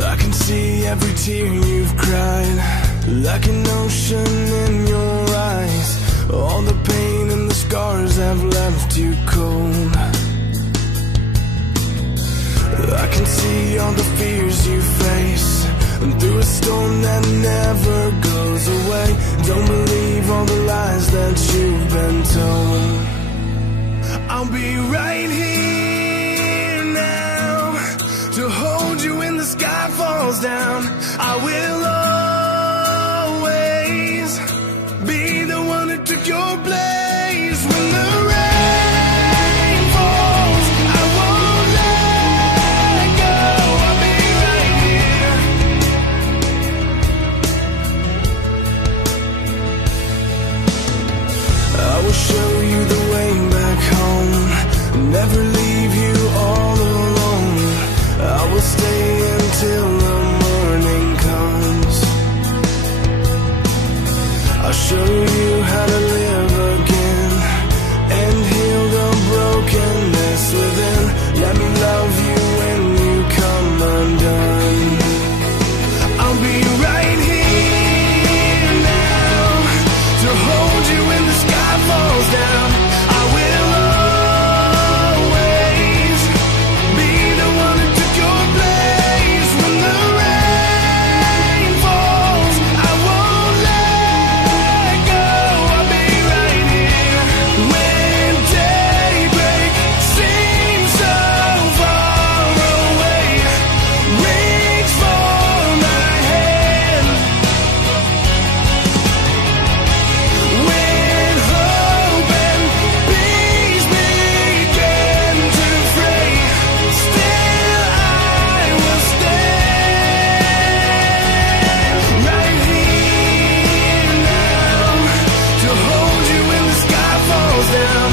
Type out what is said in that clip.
I can see every tear you've cried, like an ocean in your eyes. All the pain and the scars have left you cold. I can see all the fears you face, and through a storm that never goes away. Don't believe all the lies that you've been told. I'll be right here now to hold you when the sky falls down. I will always be the one who took your place. When the rain falls, I won't let go. I'll be right here. I will show you the way back home, never leave you all alone. I will stay until the morning comes. I'll show you how to live again and heal the brokenness within. Let me love you when you come undone. I'll be right here now to hold you when the sky falls down. I will always be the one who took your place. When the rain falls, I won't let go. I'll be right here. When daybreak seems so far away, reach for my hand. When hope and peace begin to fray, still I will stand right here now to hold you when the sky falls down.